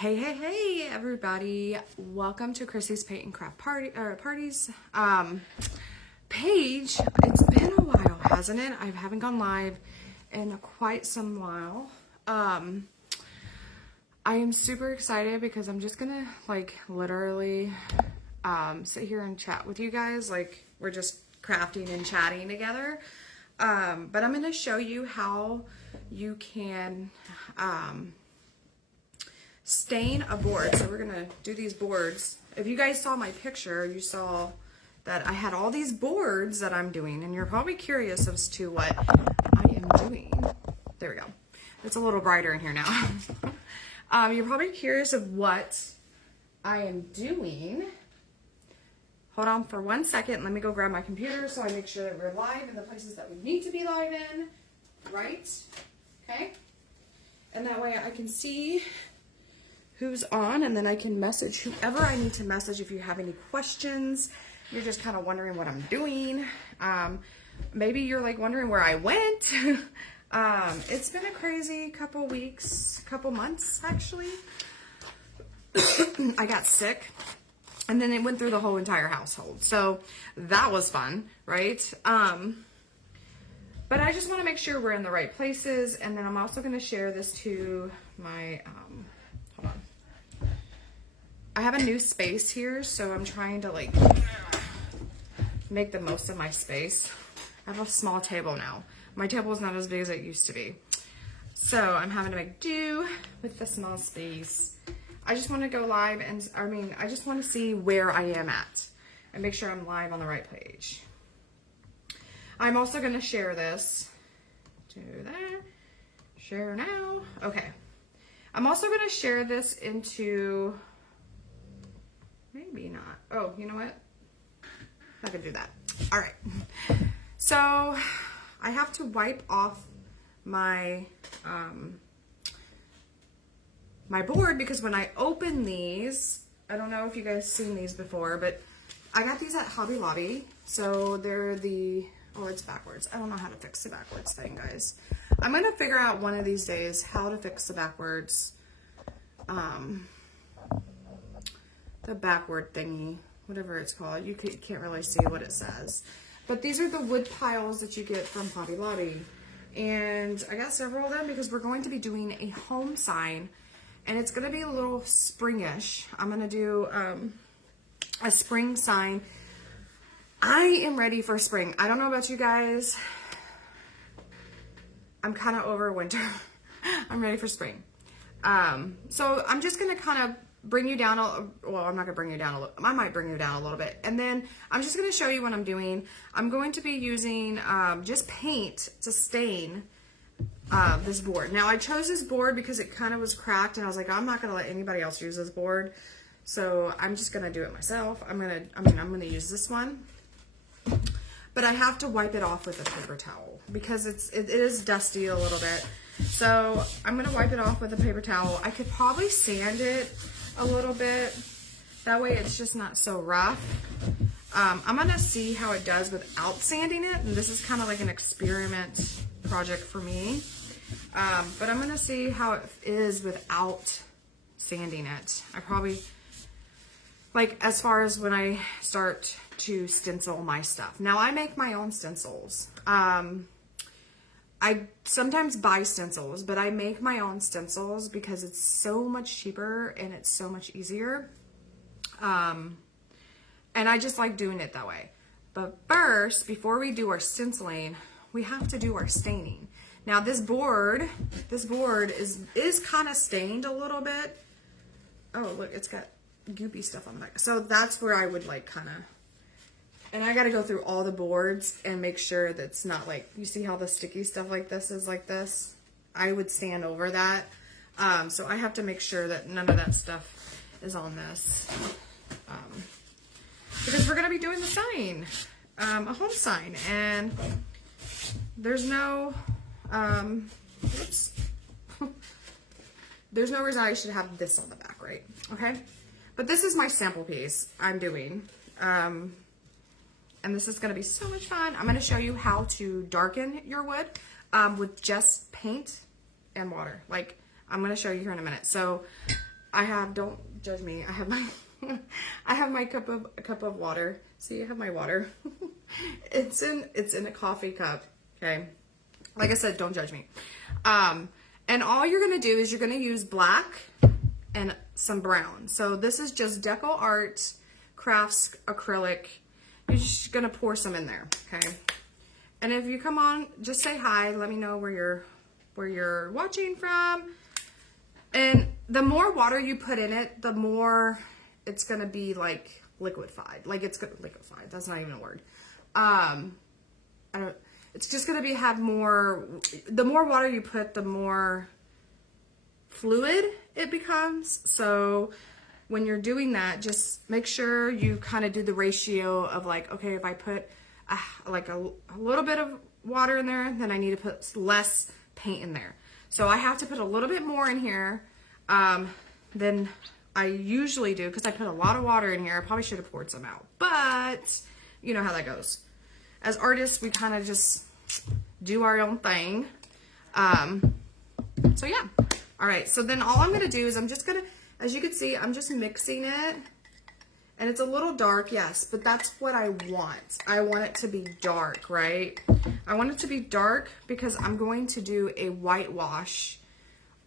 Hey, everybody. Welcome to Chrissy's Paint and Craft Parties. Paige, it's been a while, hasn't it? I haven't gone live in quite some while. I am super excited because I'm just gonna literally sit here and chat with you guys. Like, we're just crafting and chatting together. But I'm gonna show you how you can stain a board. So we're gonna do these boards. If you guys saw my picture, you saw that I had all these boards that I'm doing, and you're probably curious as to what I am doing. There we go. It's a little brighter in here now. You're probably curious of what I am doing. Hold on for 1 second. Let me go grab my computer so I make sure that we're live in the places that we need to be live in. Right? Okay? And that way I can see who's on, and then I can message whoever I need to message if you have any questions. You're just kind of wondering what I'm doing. Maybe you're like wondering where I went. It's been a crazy couple weeks, couple months actually. I got sick, and then it went through the whole entire household. So that was fun, right? But I just want to make sure we're in the right places, and then I'm also going to share this to my, hold on. I have a new space here, so I'm trying to make the most of my space. I have a small table now. My table is not as big as it used to be. So I'm having to make do with the small space. I just want to go live, and I just want to see where I am at and make sure I'm live on the right page. I'm also going to share this. Do that. Share now. Okay. I'm also going to share this into... Maybe not. Oh, you know what? I can do that. All right. So I have to wipe off my my board because when I open these, I don't know if you guys seen these before, but I got these at Hobby Lobby. So they're the, oh, it's backwards. I don't know how to fix the backwards thing, guys. I'm going to figure out one of these days how to fix the backwards the backward thingy, whatever it's called. You can't really see what it says. But these are the wood piles that you get from Hobby Lobby. And I got several of them because we're going to be doing a home sign. And it's going to be a little springish. I'm going to do a spring sign. I am ready for spring. I don't know about you guys. I'm kind of over winter. I'm ready for spring. So I'm just going to kind of bring you down well, I'm not gonna bring you down a little. I might bring you down a little bit, and then I'm just gonna show you what I'm doing. I'm going to be using just paint to stain this board. Now I chose this board because it kind of was cracked, and I was like, I'm not gonna let anybody else use this board, so I'm just gonna do it myself. I'm gonna use this one, but I have to wipe it off with a paper towel because it is dusty a little bit. So I'm gonna wipe it off with a paper towel. I could probably sand it a little bit. That way it's just not so rough. I'm gonna see how it does without sanding it. And this is kind of like an experiment project for me. But I'm gonna see how it is without sanding it. I probably, as far as when I start to stencil my stuff. Now I make my own stencils. I sometimes buy stencils, but I make my own stencils because it's so much cheaper and it's so much easier. And I just like doing it that way. But first, before we do our stenciling, we have to do our staining. Now this board is kind of stained a little bit. Oh, look, it's got goopy stuff on the back. So that's where I would and I got to go through all the boards and make sure that's not you see how the sticky stuff like this is like this? I would stand over that. So I have to make sure that none of that stuff is on this. Because we're going to be doing the sign, a home sign. And there's no, oops. There's no reason I should have this on the back, right? Okay. But this is my sample piece I'm doing. And this is going to be so much fun. I'm going to show you how to darken your wood with just paint and water. I'm going to show you here in a minute. So I have, don't judge me, I have my I have my cup of water. See, I have my water. It's in a coffee cup. Okay. Like I said, don't judge me. And all you're gonna do is you're gonna use black and some brown. So this is just Deco Art Crafts acrylic. You're just gonna pour some in there, okay? And if you come on, just say hi. Let me know where you're watching from. And the more water you put in it, the more it's gonna be like liquefied. Like it's gonna liquefied. That's not even a word. It's just gonna have more. The more water you put, the more fluid it becomes. So when you're doing that, just make sure you kind of do the ratio of like, okay, if I put like a little bit of water in there, then I need to put less paint in there. So I have to put a little bit more in here than I usually do because I put a lot of water in here. I probably should have poured some out, but you know how that goes. As artists, we kind of just do our own thing. So yeah. All right. So then all I'm going to do is I'm just going to, as you can see, I'm just mixing it. And it's a little dark, yes, but that's what I want. I want it to be dark, right? I want it to be dark because I'm going to do a whitewash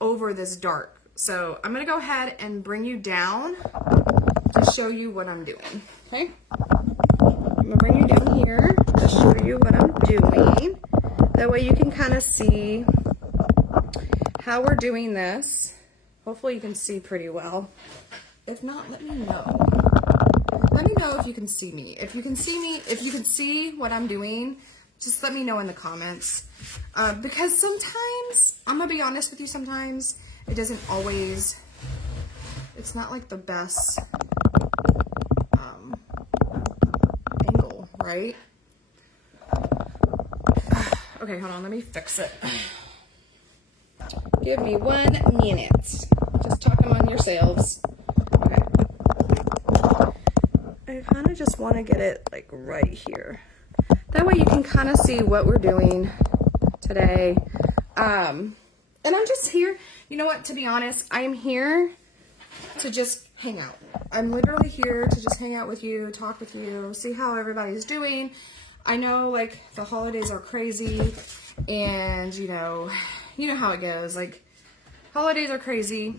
over this dark. So I'm going to go ahead and bring you down to show you what I'm doing, okay? I'm going to bring you down here to show you what I'm doing. That way you can kind of see how we're doing this. Hopefully you can see pretty well. If not, let me know. Let me know if you can see me. If you can see me, if you can see what I'm doing, just let me know in the comments. Because sometimes, I'm going to be honest with you, sometimes it doesn't always, it's not like the best angle, right? Okay, hold on, let me fix it. Give me 1 minute. Just talk among yourselves. Okay. I kind of just want to get it like right here. That way you can kind of see what we're doing today. And I'm just here. You know what? To be honest, I am here to just hang out. I'm literally here to just hang out with you, talk with you, see how everybody's doing. I know like the holidays are crazy and you know how it goes. Like holidays are crazy.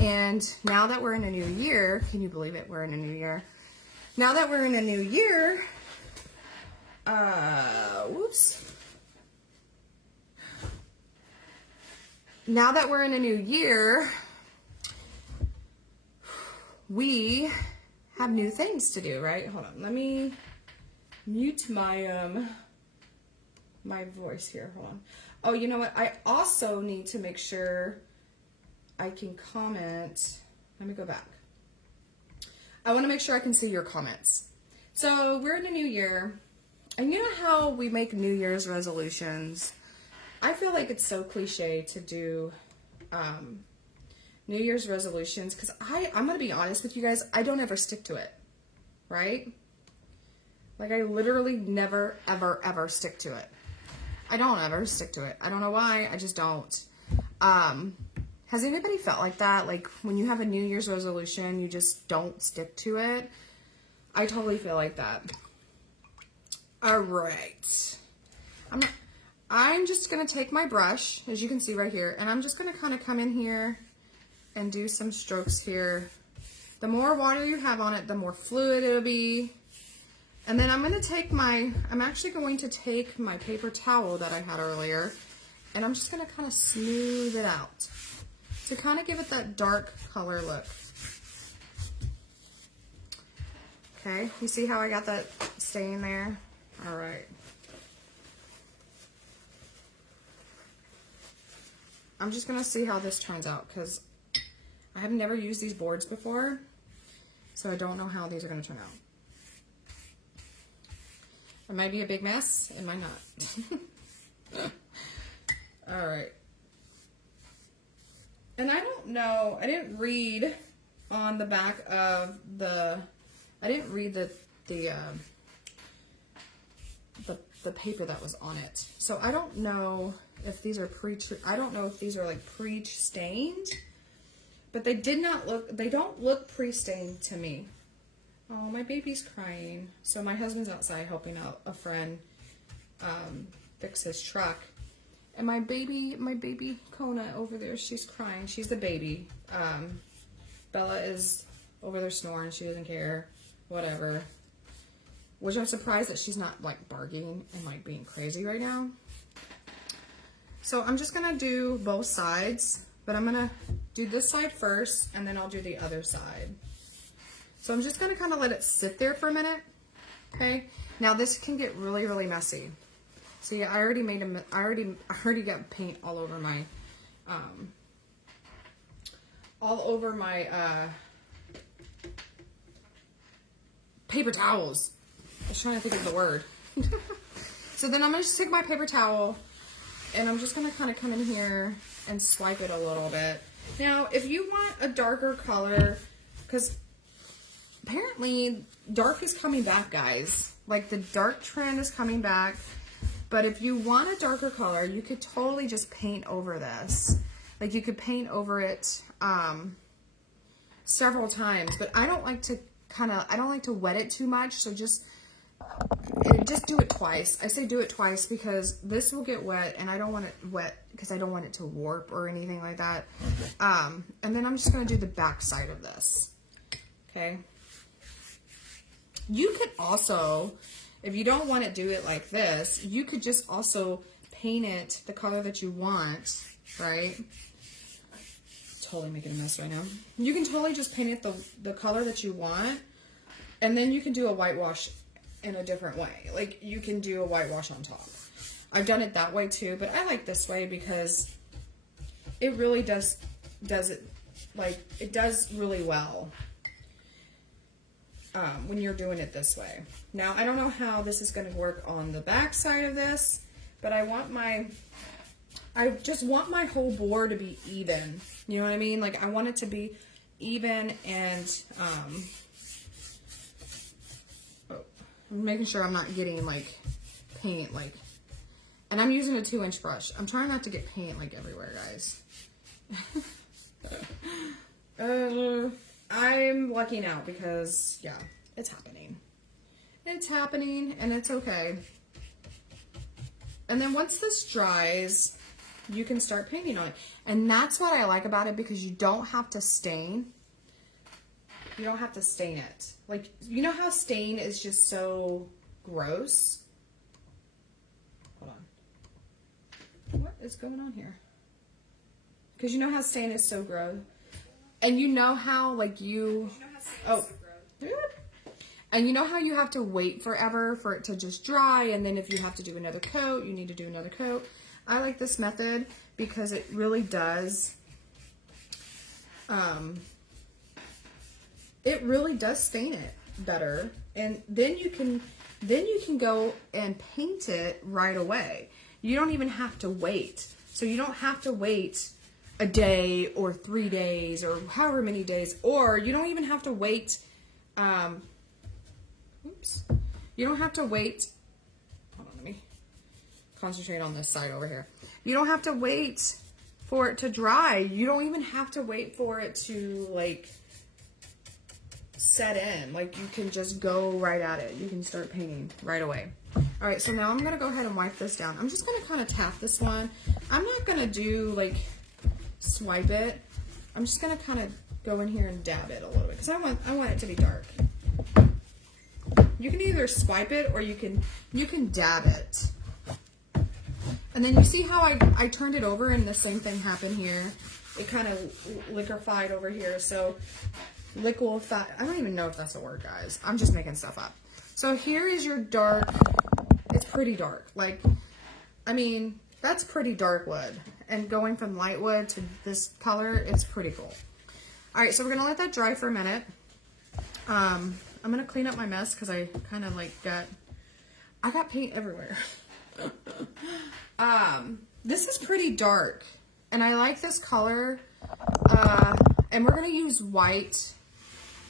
And now that we're in a new year, can you believe it? We're in a new year. Now that we're in a new year, whoops. Now that we're in a new year, we have new things to do, right? Hold on, let me mute my my voice here. Hold on. Oh, you know what? I also need to make sure I can comment. Let me go back. I want to make sure I can see your comments. So we're in a new year, and you know how we make New Year's resolutions? I feel like it's so cliche to do New Year's resolutions because I'm going to be honest with you guys, I don't ever stick to it, right? Like I literally never, ever, ever stick to it. I don't ever stick to it. I don't know why, I just don't. Has anybody felt like that? Like when you have a New Year's resolution, you just don't stick to it? I totally feel like that. All right. I'm just going to take my brush, as you can see right here, and I'm just going to kind of come in here and do some strokes here. The more water you have on it, the more fluid it'll be. And then I'm actually going to take my paper towel that I had earlier, and I'm just going to kind of smooth it out to kind of give it that dark color look. Okay, you see how I got that stain there? All right. I'm just going to see how this turns out because I have never used these boards before, so I don't know how these are going to turn out. It might be a big mess, it might not. All right. And I don't know, I didn't read on the back of the paper that was on it. So I don't know if these are like pre-stained, But they don't look pre-stained to me. Oh, my baby's crying. So my husband's outside helping out a friend fix his truck. And my baby Kona over there, she's crying. She's the baby. Bella is over there snoring. She doesn't care. Whatever. Which I'm surprised that she's not like barking and like being crazy right now. So I'm just gonna do both sides, but I'm gonna do this side first and then I'll do the other side. So I'm just gonna kind of let it sit there for a minute. Okay. Now this can get really, really messy. See, I already made I already got paint all over my, paper towels. I was trying to think of the word. So then I'm going to just take my paper towel and I'm just going to kind of come in here and swipe it a little bit. Now, if you want a darker color, because apparently dark is coming back, guys. Like the dark trend is coming back. But if you want a darker color, you could totally just paint over this. Like you could paint over it several times. But I don't like to I don't like to wet it too much. So just do it twice. I say do it twice because this will get wet and I don't want it wet because I don't want it to warp or anything like that. And then I'm just going to do the back side of this. Okay. You could also, if you don't want to do it like this, you could just also paint it the color that you want, right? Totally making a mess right now. You can totally just paint it the color that you want, and then you can do a whitewash in a different way. Like, you can do a whitewash on top. I've done it that way too, but I like this way because it really does it, like, it does really well. When you're doing it this way. Now, I don't know how this is going to work on the back side of this, but I just want my whole board to be even. You know what I mean? Like, I want it to be even and, I'm making sure I'm not getting, like, paint, like, and I'm using a 2-inch brush. I'm trying not to get paint, like, everywhere, guys. I'm lucky now because, yeah, it's happening. It's happening, and it's okay. And then once this dries, you can start painting on it. And that's what I like about it because you don't have to stain. You don't have to stain it. Like, you know how stain is just so gross? Hold on. What is going on here? Because you know how stain is so gross. And you know how, like, and you know how you have to wait forever for it to just dry, and then if you have to do another coat, you need to do another coat. I like this method because it really does, stain it better, and then you can go and paint it right away. You don't even have to wait. So you don't have to wait a day or 3 days or however many days, or you don't even have to wait, you don't have to wait, hold on, let me concentrate on this side over here. You don't have to wait for it to dry. You don't even have to wait for it to, like, set in. Like, you can just go right at it. You can start painting right away. All right, so now I'm going to go ahead and wipe this down. I'm just going to kind of tap this one. I'm not going to do, like, swipe it. I'm just going to kind of go in here and dab it a little bit because I want it to be dark. You can either swipe it or you can dab it. And then you see how I turned it over and the same thing happened here. It kind of liquefied over here. So liquefy, I don't even know if that's a word, guys. I'm just making stuff up. So here is your dark. It's pretty dark. Like, I mean, that's pretty dark wood. And going from light wood to this color, it's pretty cool. All right, so we're going to let that dry for a minute. I'm going to clean up my mess because I kind of, like, I got paint everywhere. This is pretty dark. And I like this color. And we're going to use white.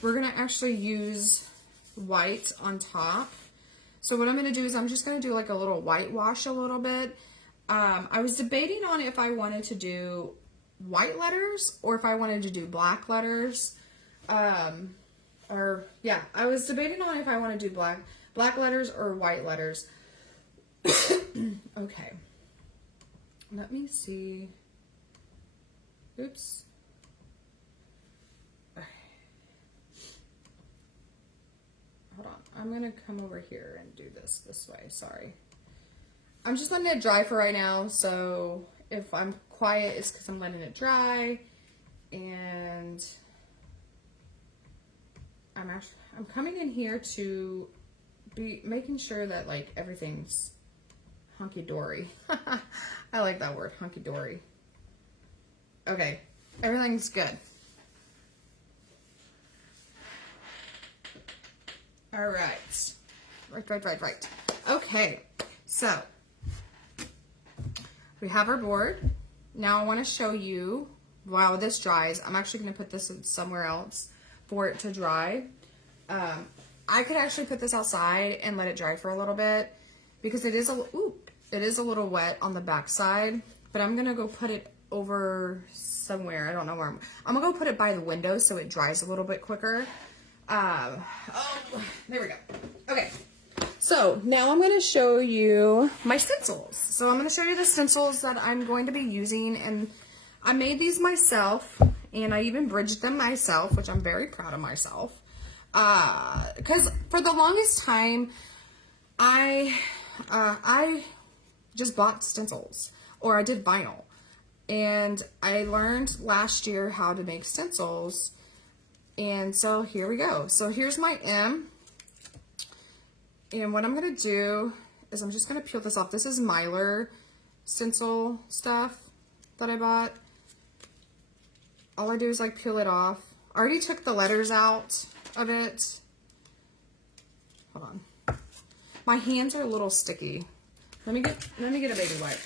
We're going to actually use white on top. So what I'm going to do is I'm just going to do, like, a little whitewash a little bit. I was debating on if I wanted to do white letters or if I wanted to do black letters. Or yeah, I was debating on if I want to do black letters or white letters. Okay. Let me see. Oops. Hold on. I'm going to come over here and do this way. Sorry. I'm just letting it dry for right now. So if I'm quiet, it's because I'm letting it dry. And I'm coming in here to be making sure that like everything's hunky-dory. I like that word, hunky-dory. Okay, everything's good. All right. Right. Okay, so we have our board. Now I want to show you while this dries. I'm actually going to put this somewhere else for it to dry. I could actually put this outside and let it dry for a little bit because it is a little wet on the back side, but I'm going to go put it over somewhere. I don't know where I'm going to go put it by the window so it dries a little bit quicker. Oh, there we go. Okay. So now I'm going to show you my stencils. So I'm going to show you the stencils that I'm going to be using, and I made these myself and I even bridged them myself, which I'm very proud of myself. Because for the longest time, I just bought stencils or I did vinyl, and I learned last year how to make stencils. And so here we go. So here's my M. And what I'm going to do is I'm just going to peel this off. This is Mylar stencil stuff that I bought. All I do is like peel it off. I already took the letters out of it. Hold on. My hands are a little sticky. Let me get a baby wipe.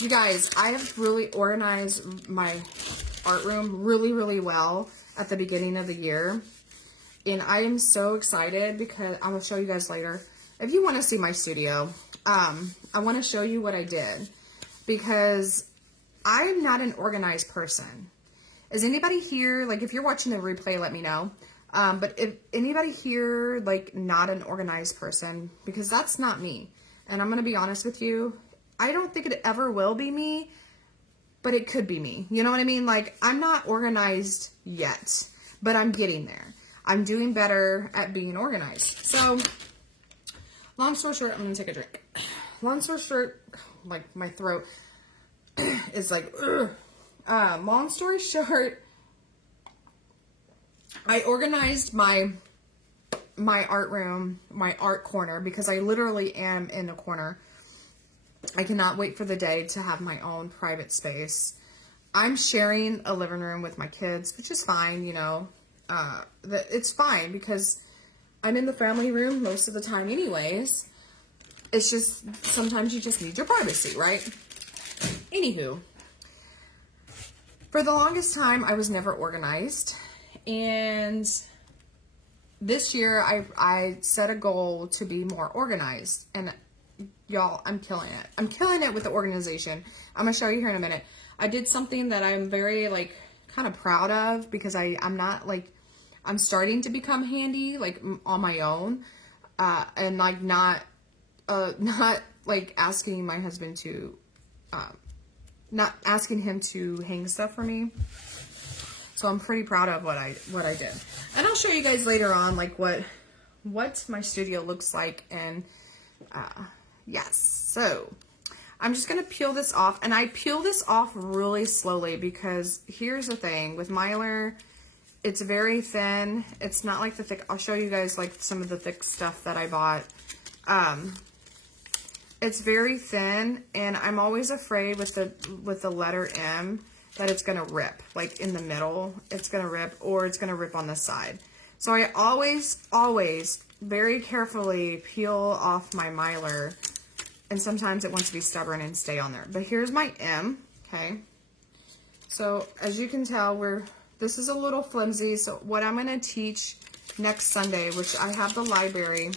You guys, I have really organized my art room really well at the beginning of the year. And I am so excited because I will show you guys later. If you want to see my studio, I want to show you what I did because I'm not an organized person. Is anybody here, like if you're watching the replay, let me know. But if anybody here, like not an organized person, because that's not me. And I'm going to be honest with you. I don't think it ever will be me, but it could be me. You know what I mean? Like I'm not organized yet, but I'm getting there. I'm doing better at being organized. So long story short, I'm going to take a drink. Long story short, like my throat is like, ugh. Long story short, I organized my art room, my art corner, because I literally am in a corner. I cannot wait for the day to have my own private space. I'm sharing a living room with my kids, which is fine, you know. It's fine because I'm in the family room most of the time anyways. It's just, sometimes you just need your privacy, right? Anywho. For the longest time, I was never organized, and this year I set a goal to be more organized, and y'all, I'm killing it. I'm killing it with the organization. I'm going to show you here in a minute. I did something that I'm very, like, kind of proud of because I'm not, like, I'm starting to become handy, like, on my own, and, like, not, like, asking my husband to, not asking him to hang stuff for me. So I'm pretty proud of what I did. And I'll show you guys later on like what my studio looks like. And yes, so I'm just gonna peel this off, and I peel this off really slowly because here's the thing with Mylar, it's very thin. It's not like the thick. I'll show you guys like some of the thick stuff that I bought. It's very thin, and I'm always afraid with the letter M that it's gonna rip, like in the middle, it's gonna rip, or it's gonna rip on the side. So I always very carefully peel off my Mylar, and sometimes it wants to be stubborn and stay on there. But here's my M, okay? So as you can tell, this is a little flimsy. So what I'm gonna teach next Sunday, which I have the library,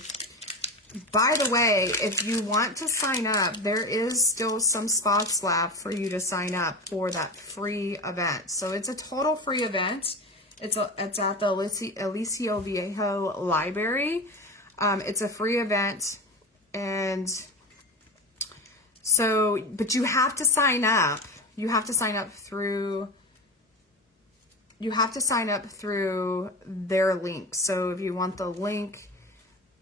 by the way, if you want to sign up, there is still some spots left for you to sign up for that free event. So it's a total free event. It's at the Aliso Viejo Library. It's a free event, and so, but you have to sign up. You have to sign up through their link. So if you want the link,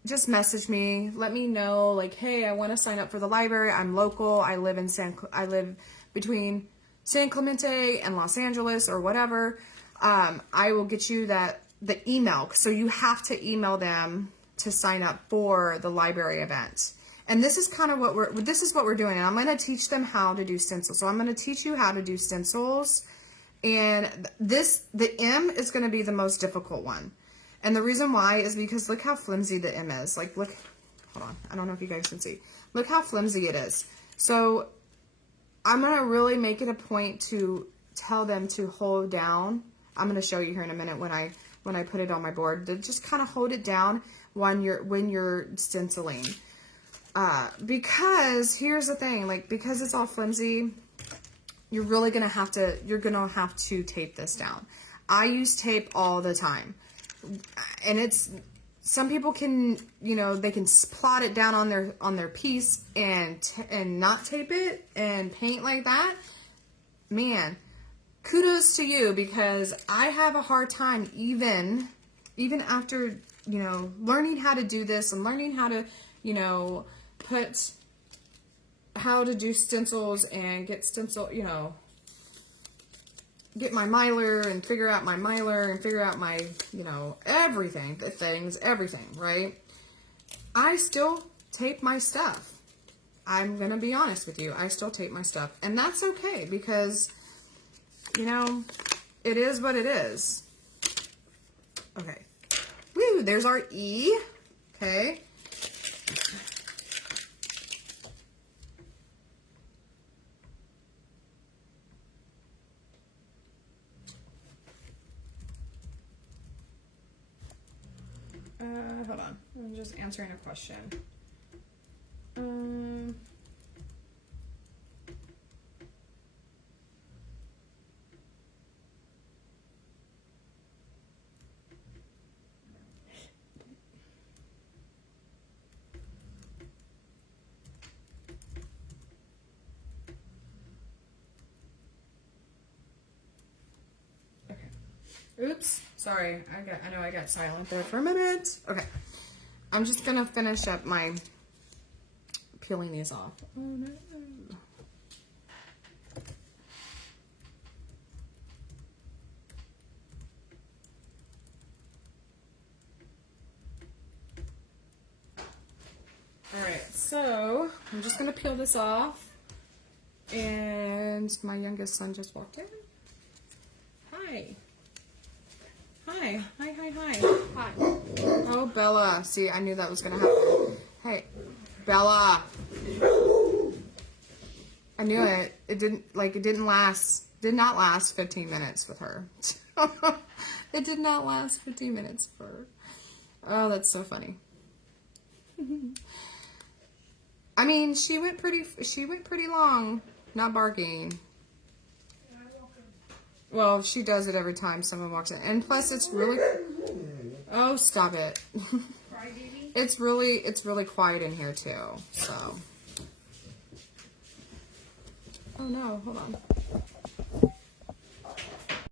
just message me. Let me know, like, hey, I want to sign up for the library. I'm local. I live between San Clemente and Los Angeles or whatever. I will get you the email. So you have to email them to sign up for the library event. And this is kind of what we're doing. And I'm going to teach them how to do stencils. So I'm going to teach you how to do stencils. And the M is going to be the most difficult one. And the reason why is because look how flimsy the M is. Like, look, hold on. I don't know if you guys can see. Look how flimsy it is. So I'm going to really make it a point to tell them to hold down. I'm going to show you here in a minute when I put it on my board, to just kind of hold it down when you're stenciling. Because here's the thing, like, because it's all flimsy, you're going to have to tape this down. I use tape all the time. And some people can, they can plot it down on their piece and not tape it and paint like that. Man, kudos to you, because I have a hard time even after, learning how to do this and learning how to, how to do stencils and get get my Mylar and figure out my Mylar and figure out my, everything, everything, right? I still tape my stuff. I'm going to be honest with you. I still tape my stuff. And that's okay, because, it is what it is. Okay. Woo, there's our E. Okay. Hold on. I'm just answering a question. Okay. Oops. Sorry. I know I got silent there for a minute. Okay. I'm just gonna finish up my peeling these off. Oh no. Alright, so I'm just gonna peel this off. And my youngest son just walked in. Hi. Hi. Hi. Oh, Bella. See, I knew that was going to happen. Hey, Bella. I knew it. It did not last 15 minutes with her. It did not last 15 minutes for her. Oh, that's so funny. I mean, she went pretty long not barking. Well, she does it every time someone walks in. And plus it's really, oh, stop it. It's really quiet in here too, so. Oh no, hold on.